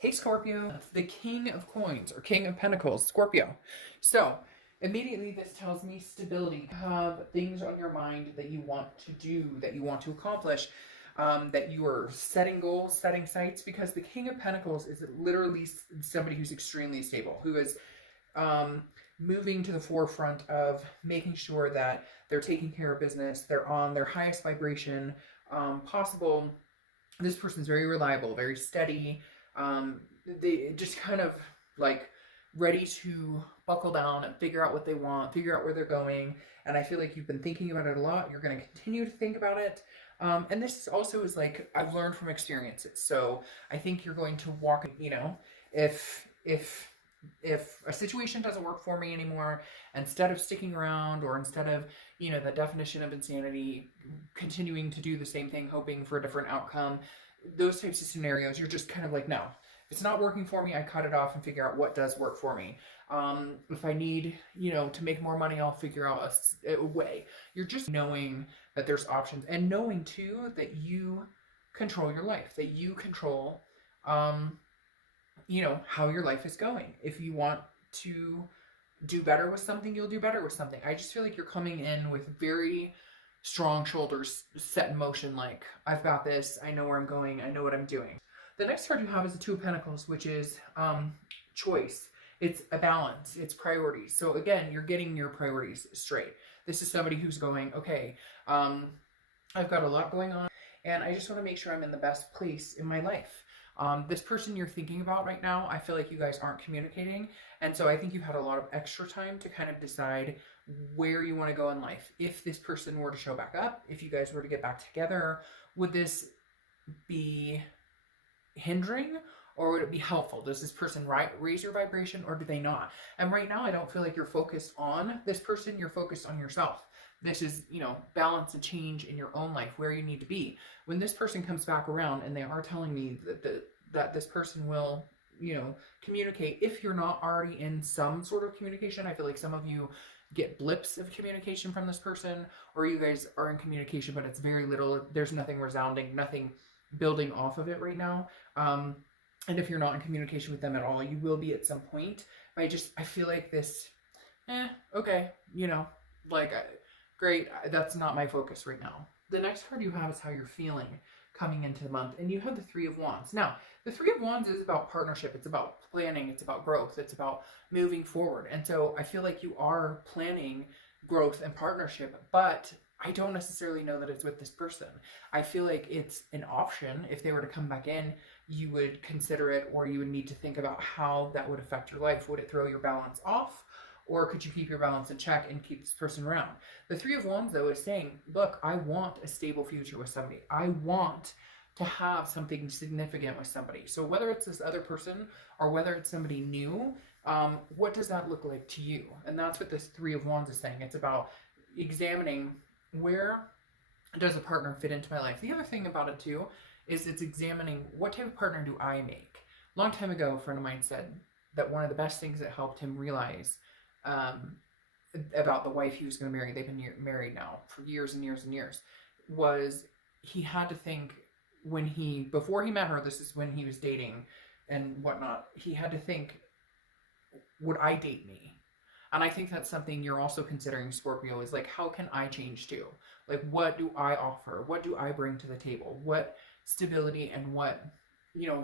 Hey Scorpio, the King of Coins or King of Pentacles, Scorpio. So immediately this tells me stability. You have things on your mind that you want to do, that you want to accomplish, that you are setting goals, setting sights, because the King of Pentacles is literally somebody who's extremely stable, who is um, moving to the forefront of making sure that they're taking care of business, they're on their highest vibration possible. This person's very reliable, very steady. They just kind of like ready to buckle down and figure out what they want, figure out where they're going. And I feel like you've been thinking about it a lot. You're going to continue to think about it. And this also is like, I've learned from experiences. So I think you're going to walk, if a situation doesn't work for me anymore, instead of sticking around, or instead of, the definition of insanity, continuing to do the same thing, hoping for a different outcome, those types of scenarios, you're just kind of like, no, if it's not working for me, I cut it off and figure out what does work for me. If I need, to make more money, I'll figure out a way. You're just knowing that there's options, and knowing too that you control your life, that you control, how your life is going. If you want to do better with something, you'll do better with something. I just feel like you're coming in with very strong shoulders set in motion, like, I've got this, I know where I'm going, I know what I'm doing. The next card you have is the Two of Pentacles, which is choice. It's a balance, it's priorities. So again, you're getting your priorities straight. This is somebody who's going, okay, I've got a lot going on, and I just want to make sure I'm in the best place in my life. This person you're thinking about right now, I feel like you guys aren't communicating. And so I think you had a lot of extra time to kind of decide where you want to go in life. If this person were to show back up, if you guys were to get back together, would this be hindering, or would it be helpful? Does this person raise your vibration, or do they not? And right now, I don't feel like you're focused on this person. You're focused on yourself. This is, balance and change in your own life, where you need to be. When this person comes back around, and they are telling me that this person will, communicate, if you're not already in some sort of communication. I feel like some of you get blips of communication from this person, or you guys are in communication, but it's very little. There's nothing resounding, nothing building off of it right now. And if you're not in communication with them at all, you will be at some point. I feel like this, okay, great, that's not my focus right now. The next card you have is how you're feeling coming into the month, and you have the Three of Wands. Now, the Three of Wands is about partnership, it's about planning, it's about growth, it's about moving forward. And so I feel like you are planning growth and partnership, but I don't necessarily know that it's with this person. I feel like it's an option. If they were to come back in, you would consider it, or you would need to think about how that would affect your life. Would it throw your balance off? Or could you keep your balance in check and keep this person around? The Three of Wands, though, is saying, look, I want a stable future with somebody. I want to have something significant with somebody. So whether it's this other person or whether it's somebody new, what does that look like to you? And that's what this Three of Wands is saying. It's about examining, where does a partner fit into my life? The other thing about it, too, is it's examining, what type of partner do I make? A long time ago, a friend of mine said that one of the best things that helped him realize about the wife he was going to marry, they've been married now for years and years and years, was he had to think, before he met her, this is when he was dating and whatnot, he had to think, would I date me? And I think that's something you're also considering, Scorpio, is like, how can I change too? Like, what do I offer? What do I bring to the table? What stability and what,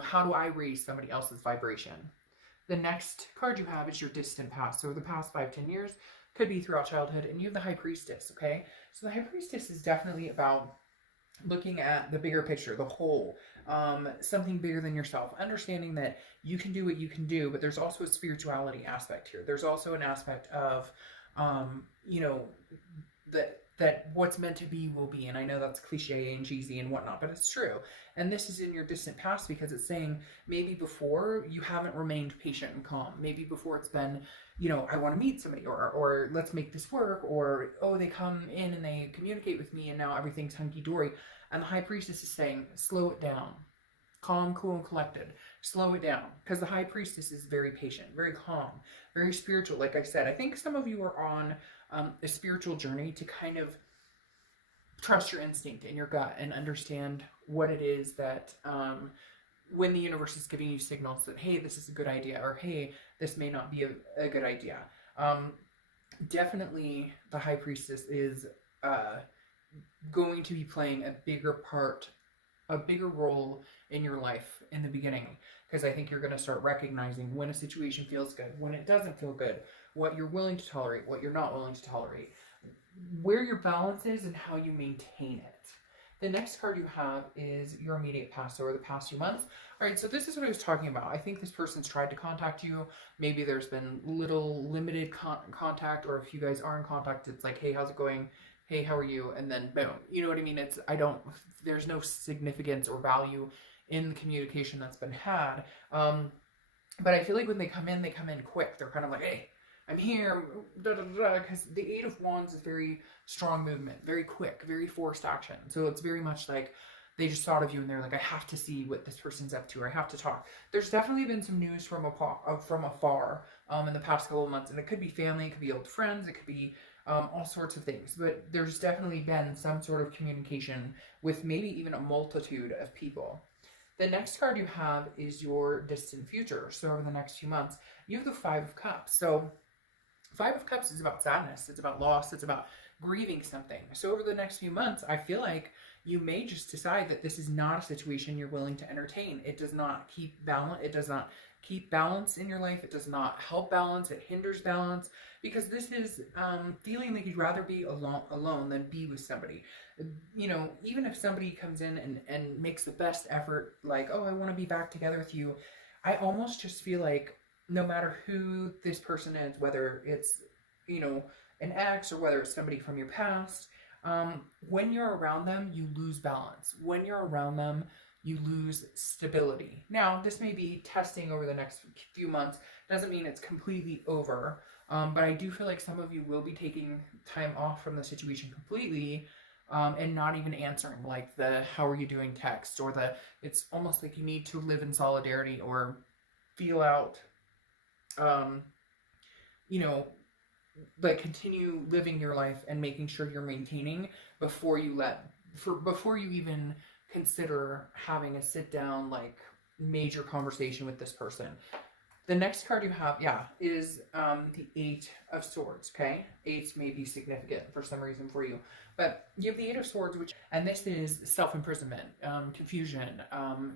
how do I raise somebody else's vibration? The next card you have is your distant past. So the past 5-10 years, could be throughout childhood, and you have the High Priestess, okay? So the High Priestess is definitely about looking at the bigger picture, the whole, something bigger than yourself, understanding that you can do what you can do, but there's also a spirituality aspect here. There's also an aspect of, that what's meant to be will be. And I know that's cliche and cheesy and whatnot, but it's true. And this is in your distant past, because it's saying maybe before you haven't remained patient and calm. Maybe before it's been, I want to meet somebody, or let's make this work, or, oh, they come in and they communicate with me and now everything's hunky-dory. And the High Priestess is saying, slow it down. Calm, cool, and collected. Slow it down. Because the High Priestess is very patient, very calm, very spiritual. Like I said, I think some of you are on a spiritual journey to kind of trust your instinct and your gut and understand what it is that when the universe is giving you signals that, hey, this is a good idea, or hey, this may not be a good idea. Definitely the High Priestess is going to be playing a bigger part, a bigger role in your life in the beginning, because I think you're going to start recognizing when a situation feels good, when it doesn't feel good, what you're willing to tolerate, what you're not willing to tolerate, where your balance is, and how you maintain it. The next card you have is your immediate past, or the past few months. All right, so this is what I was talking about. I think this person's tried to contact you. Maybe there's been limited contact, or if you guys are in contact, it's like, hey, how's it going? Hey, how are you? And then boom. You know what I mean? There's no significance or value in the communication that's been had. But I feel like when they come in quick. They're kind of like, hey, I'm here, because the Eight of Wands is very strong movement, very quick, very forced action. So it's very much like they just thought of you and they're like, I have to see what this person's up to, or I have to talk. There's definitely been some news from afar in the past couple of months, and it could be family, it could be old friends, it could be all sorts of things. But there's definitely been some sort of communication with maybe even a multitude of people. The next card you have is your distant future. So over the next few months, you have the Five of Cups. So Five of Cups is about sadness, it's about loss, it's about grieving something. So over the next few months, I feel like you may just decide that this is not a situation you're willing to entertain. It does not keep balance. It does not keep balance in your life. It does not help balance. It hinders balance, because this is feeling like you'd rather be alone than be with somebody. You know, even if somebody comes in and makes the best effort, like, oh, I want to be back together with you, I almost just feel like no matter who this person is, whether it's, you know, an ex or whether it's somebody from your past, when you're around them, you lose balance. When you're around them, you lose stability. Now, this may be testing over the next few months. Doesn't mean it's completely over. But I do feel like some of you will be taking time off from the situation completely, and not even answering, like the how are you doing text, or it's almost like you need to live in solidarity or feel out, you know, like continue living your life and making sure you're maintaining before you even consider having a sit down, like, major conversation with this person. The next card you have, is the Eight of Swords, okay? Eights may be significant for some reason for you. But you have the Eight of Swords, and this is self-imprisonment, confusion,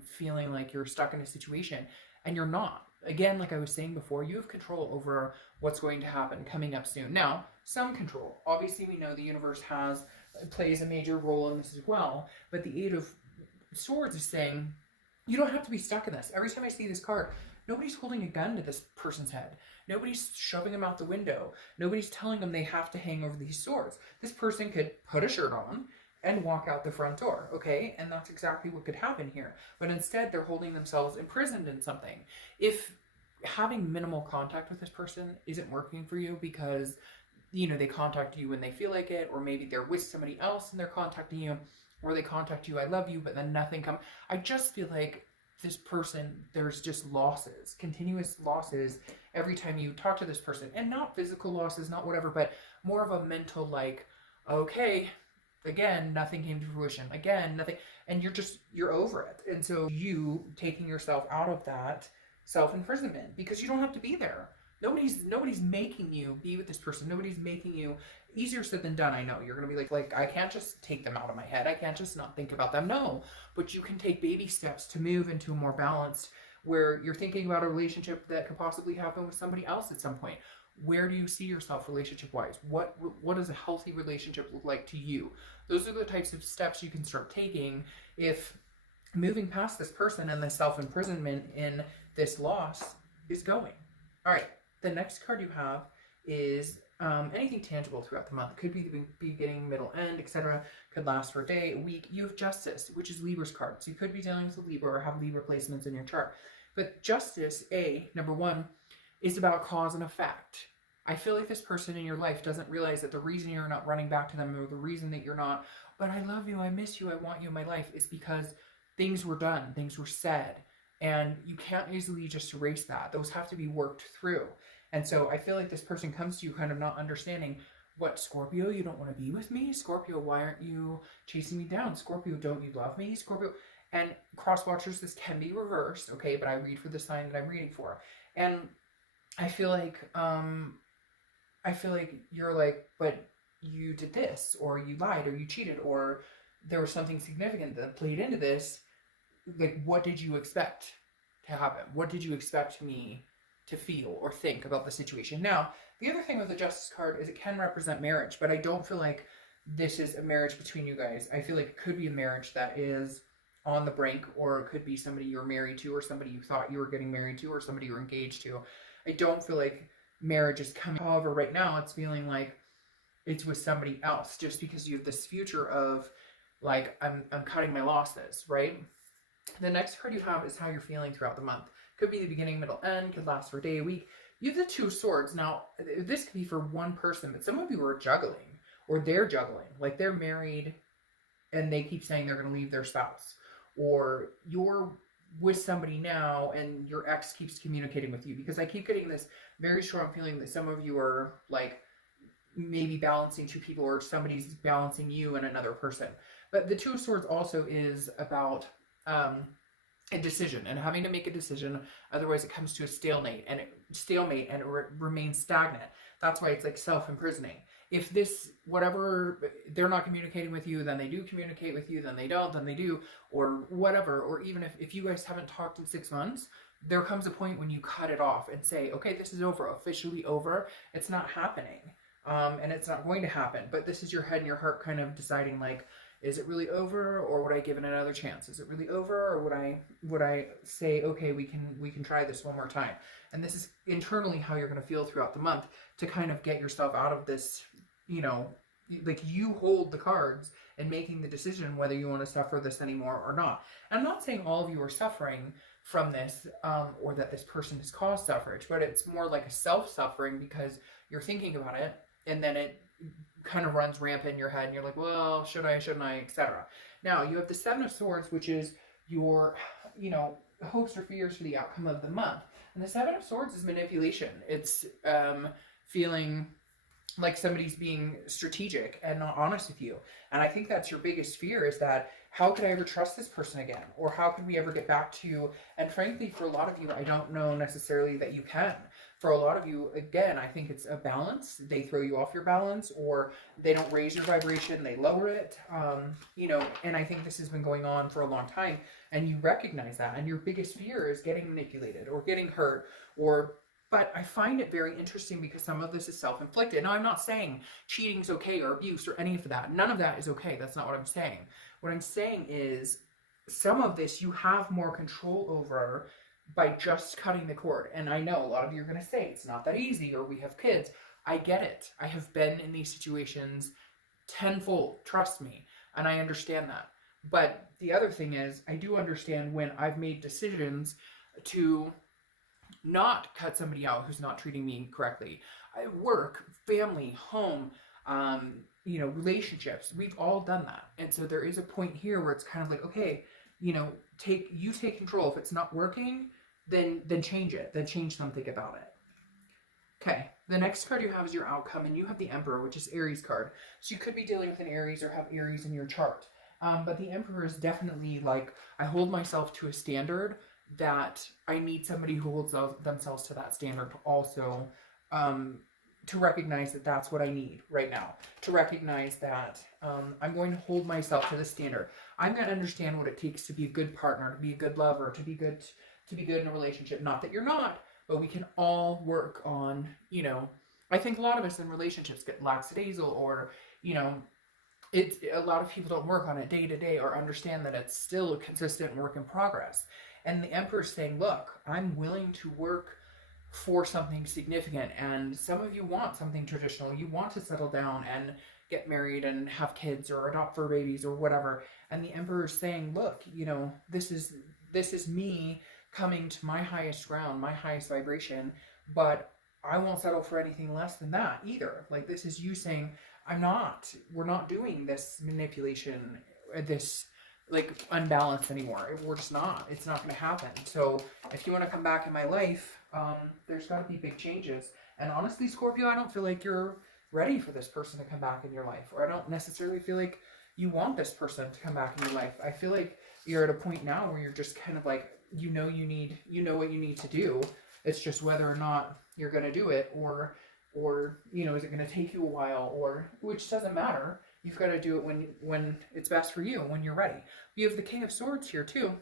feeling like you're stuck in a situation, and you're not. Again, like I was saying before, you have control over what's going to happen coming up soon. Now, some control. Obviously, we know the universe plays a major role in this as well, but the Eight of Swords is saying, you don't have to be stuck in this. Every time I see this card, nobody's holding a gun to this person's head. Nobody's shoving them out the window. Nobody's telling them they have to hang over these swords. This person could put a shirt on and walk out the front door, okay? And that's exactly what could happen here. But instead, they're holding themselves imprisoned in something. If having minimal contact with this person isn't working for you because, you know, they contact you when they feel like it, or maybe they're with somebody else and they're contacting you, or they contact you, I love you, but then nothing comes. I just feel like this person, there's just losses, continuous losses every time you talk to this person. And not physical losses, not whatever, but more of a mental, like, okay, again, nothing came to fruition. Again, nothing. And you're over it. And so you taking yourself out of that self-imprisonment, because you don't have to be there. Nobody's making you be with this person. Nobody's making you. Easier said than done, I know. You're going to be like, I can't just take them out of my head. I can't just not think about them. No. But you can take baby steps to move into a more balanced, where you're thinking about a relationship that could possibly happen with somebody else at some point. Where do you see yourself relationship-wise? What does a healthy relationship look like to you? Those are the types of steps you can start taking if moving past this person and the self-imprisonment in this loss is going. All right, the next card you have is anything tangible throughout the month. Could be the beginning, middle, end, etc. Could last for a day, a week. You have Justice, which is Libra's card. So you could be dealing with a Libra or have Libra placements in your chart. But Justice, number one, is about cause and effect. I feel like this person in your life doesn't realize that the reason you're not running back to them, or the reason that you're not, but I love you, I miss you, I want you in my life, is because things were done, things were said, and you can't easily just erase that. Those have to be worked through. And so I feel like this person comes to you kind of not understanding, what, Scorpio, you don't want to be with me? Scorpio, why aren't you chasing me down? Scorpio, don't you love me? Scorpio, And cross watchers, this can be reversed, okay, but I read for the sign that I'm reading for. And I feel like you're like, but you did this, or you lied, or you cheated, or there was something significant that played into this. Like, what did you expect to happen? What did you expect me to feel or think about the situation? Now, the other thing with the Justice card is it can represent marriage, but I don't feel like this is a marriage between you guys. I feel like it could be a marriage that is on the brink, or it could be somebody you're married to, or somebody you thought you were getting married to, or somebody you're engaged to. I don't feel like marriage is coming. However, right now it's feeling like it's with somebody else, just because you have this future of like, I'm cutting my losses, right? The next card you have is how you're feeling throughout the month. Could be the beginning, middle, end, could last for a day, a week. You have the Two of Swords. Now, this could be for one person, but some of you are juggling, or they're juggling. Like, they're married and they keep saying they're going to leave their spouse. Or you're with somebody now and your ex keeps communicating with you. Because I keep getting this very strong feeling that some of you are like maybe balancing two people, or somebody's balancing you and another person. But the Two of Swords also is about a decision, and having to make a decision. Otherwise it comes to a stalemate, and it remains stagnant. That's why it's like self-imprisoning. If this, whatever, they're not communicating with you, then they do communicate with you, then they don't, then they do, or whatever. Or even if you guys haven't talked in 6 months, there comes a point when you cut it off and say, okay, this is over, officially over. It's not happening, and it's not going to happen. But this is your head and your heart kind of deciding, like, is it really over, or would I give it another chance? Is it really over, or would I say, okay, we can try this one more time? And this is internally how you're going to feel throughout the month, to kind of get yourself out of this, you know, like, you hold the cards and making the decision whether you want to suffer this anymore or not. And I'm not saying all of you are suffering from this, or that this person has caused suffrage, but it's more like a self-suffering, because you're thinking about it, and then it kind of runs rampant in your head, and you're like, well, should I, shouldn't I, etc. Now, you have the Seven of Swords, which is your, you know, hopes or fears for the outcome of the month. And the Seven of Swords is manipulation. It's feeling like somebody's being strategic and not honest with you. And I think that's your biggest fear, is that, how could I ever trust this person again? Or how could we ever get back to, and frankly, for a lot of you, I don't know necessarily that you can. For a lot of you, again, I think it's a balance. They throw you off your balance, or they don't raise your vibration, they lower it. You know, and I think this has been going on for a long time, and you recognize that. And your biggest fear is getting manipulated or getting hurt, but I find it very interesting, because some of this is self-inflicted. Now, I'm not saying cheating's okay, or abuse, or any of that. None of that is okay. That's not what I'm saying. What I'm saying is, some of this you have more control over by just cutting the cord. And I know a lot of you are going to say it's not that easy, or we have kids. I get it. I have been in these situations tenfold, trust me, and I understand that. But the other thing is, I do understand when I've made decisions to not cut somebody out who's not treating me correctly. Work, family, home, you know, relationships. We've all done that. And so there is a point here where it's kind of like, okay, you know, take control. If it's not working, then change it. Then change something about it. Okay, the next card you have is your outcome, and you have the Emperor, which is Aries card. So you could be dealing with an Aries, or have Aries in your chart. But the Emperor is definitely like, I hold myself to a standard that I need somebody who holds themselves to that standard to also, to recognize that that's what I need right now. To recognize that I'm going to hold myself to the standard. I'm going to understand what it takes to be a good partner, to be a good lover, to be good in a relationship. Not that you're not, but we can all work on, you know, I think a lot of us in relationships get lackadaisical, or, you know, a lot of people don't work on it day to day, or understand that it's still a consistent work in progress. And the Emperor's saying, look, I'm willing to work for something significant. And some of you want something traditional. You want to settle down and get married and have kids, or adopt fur babies, or whatever. And the Emperor's saying, look, you know, this is me coming to my highest ground, my highest vibration, but I won't settle for anything less than that either. Like, this is you saying, we're not doing this manipulation, this like unbalanced anymore. We're just not. It's not going to happen. So if you want to come back in my life, there's got to be big changes. And honestly, Scorpio, I don't feel like you're ready for this person to come back in your life, or I don't necessarily feel like you want this person to come back in your life. I feel like you're at a point now where you're just kind of like, you know what you need to do. It's just whether or not you're going to do it, or, you know, is it going to take you a while, or, which doesn't matter. You've got to do it when it's best for you, when you're ready. You have the King of Swords here too.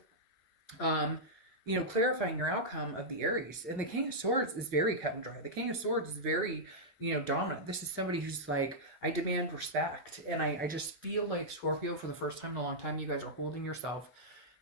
You know, clarifying your outcome of the Aries. And the King of Swords is very cut and dry. The King of Swords is very, you know, dominant. This is somebody who's like, I demand respect. And I just feel like, Scorpio, for the first time in a long time, you guys are holding yourself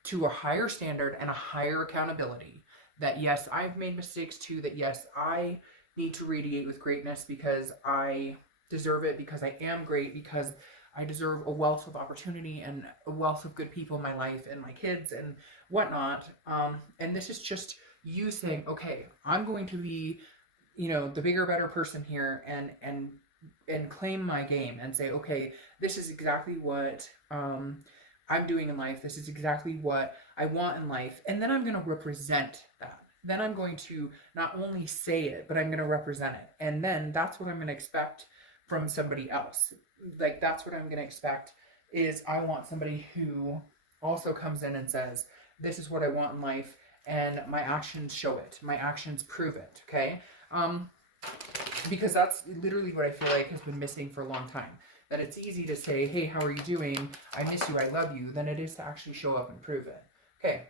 to a higher standard and a higher accountability. That yes, I've made mistakes too. That yes, I need to radiate with greatness because I deserve it, because I am great, because I deserve a wealth of opportunity and a wealth of good people in my life and my kids and whatnot. And this is just you saying, okay, I'm going to be, you know, the bigger, better person here, and claim my game and say, okay, this is exactly what I'm doing in life. This is exactly what I want in life. And then I'm going to represent that. Then I'm going to not only say it, but I'm going to represent it. And then that's what I'm going to expect from somebody else. Like, that's what I'm going to expect is I want somebody who also comes in and says, this is what I want in life, and my actions show it. My actions prove it, okay? Because that's literally what I feel like has been missing for a long time. That it's easy to say, hey, how are you doing? I miss you, I love you, than it is to actually show up and prove it. Okay.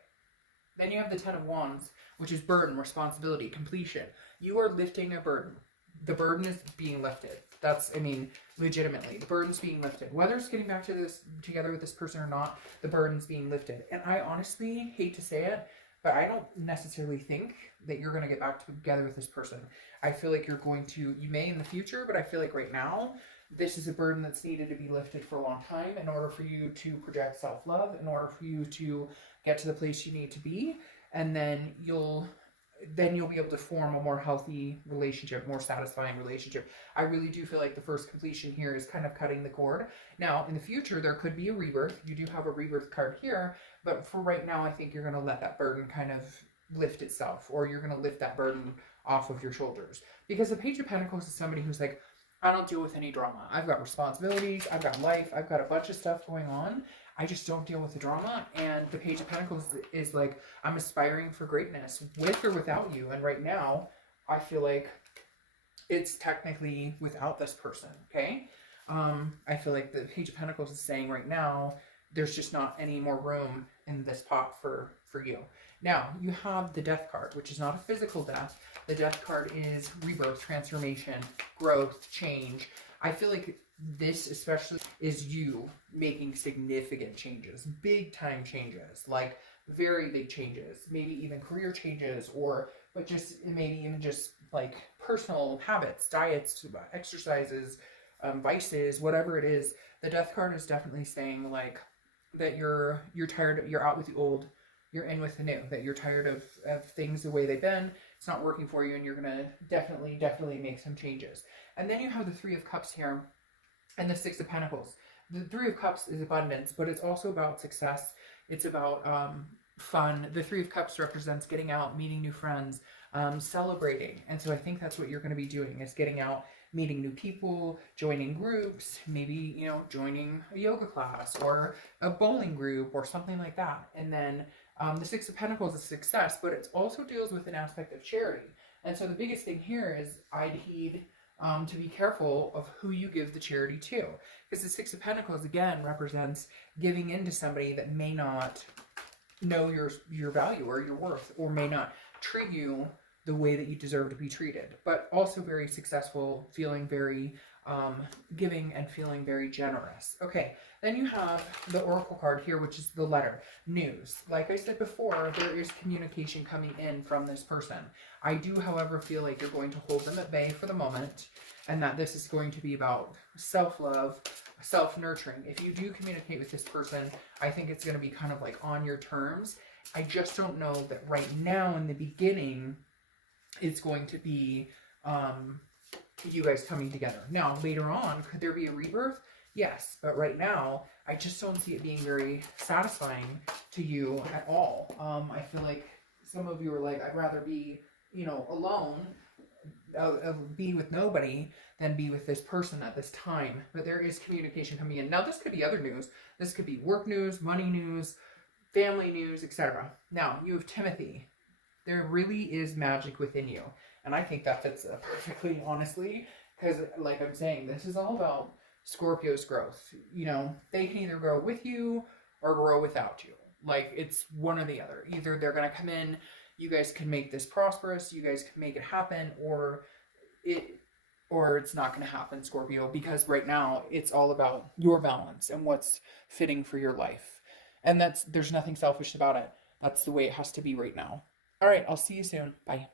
Then you have the Ten of Wands, which is burden, responsibility, completion. You are lifting a burden. The burden is being lifted. That's, I mean, legitimately, the burden's being lifted. Whether it's getting back to this, together with this person or not, the burden's being lifted. And I honestly hate to say it, but I don't necessarily think that you're going to get back together with this person. I feel like you're going to, you may in the future, but I feel like right now, this is a burden that's needed to be lifted for a long time in order for you to project self-love, in order for you to get to the place you need to be. And then you'll be able to form a more healthy relationship, more satisfying relationship. I really do feel like the first completion here is kind of cutting the cord. Now, in the future, there could be a rebirth. You do have a rebirth card here, but for right now, I think you're going to let that burden kind of lift itself, or you're going to lift that burden off of your shoulders. Because the Page of Pentacles is somebody who's like, I don't deal with any drama. I've got responsibilities, I've got life, I've got a bunch of stuff going on. I just don't deal with the drama. And the Page of Pentacles is like, I'm aspiring for greatness with or without you. And right now, I feel like it's technically without this person, okay? I feel like the Page of Pentacles is saying right now, there's just not any more room in this pot for you. Now, you have the Death card, which is not a physical death. The Death card is rebirth, transformation, growth, change. I feel like this especially is you making significant changes, big time changes, like very big changes, maybe even career changes, but just maybe even just like personal habits, diets, exercises, vices, whatever it is. The Death card is definitely saying like that you're tired, you're out with the old, you're in with the new, that you're tired of things the way they've been, it's not working for you, and you're going to definitely make some changes. And then you have the Three of Cups here and the Six of Pentacles. The Three of Cups is abundance, but it's also about success. It's about fun. The Three of Cups represents getting out, meeting new friends, celebrating. And so I think that's what you're going to be doing, is getting out, meeting new people, joining groups, maybe, you know, joining a yoga class or a bowling group or something like that. And then the Six of Pentacles is success, but it also deals with an aspect of charity. And so the biggest thing here is I'd heed to be careful of who you give the charity to. Because the Six of Pentacles, again, represents giving in to somebody that may not know your value or your worth, or may not treat you the way that you deserve to be treated, but also very successful, feeling very giving and feeling very generous. Okay, then you have the Oracle card here, which is the letter, news. Like I said before, there is communication coming in from this person. I do, however, feel like you're going to hold them at bay for the moment, and that this is going to be about self-love, self-nurturing. If you do communicate with this person, I think it's going to be kind of like on your terms. I just don't know that right now in the beginning, it's going to be you guys coming together. Now, later on, could there be a rebirth? Yes, but right now, I just don't see it being very satisfying to you at all. I feel like some of you are like, I'd rather be, you know, alone be with nobody than be with this person at this time. But there is communication coming in. Now, this could be other news. This could be work news, money news, family news, etc. Now, you have Timothy. There really is magic within you. And I think that fits perfectly, honestly, because like I'm saying, this is all about Scorpio's growth. You know, they can either grow with you or grow without you. Like, it's one or the other. Either they're going to come in, you guys can make this prosperous, you guys can make it happen, or it's not going to happen, Scorpio, because right now it's all about your balance and what's fitting for your life. And there's nothing selfish about it. That's the way it has to be right now. All right, I'll see you soon. Bye.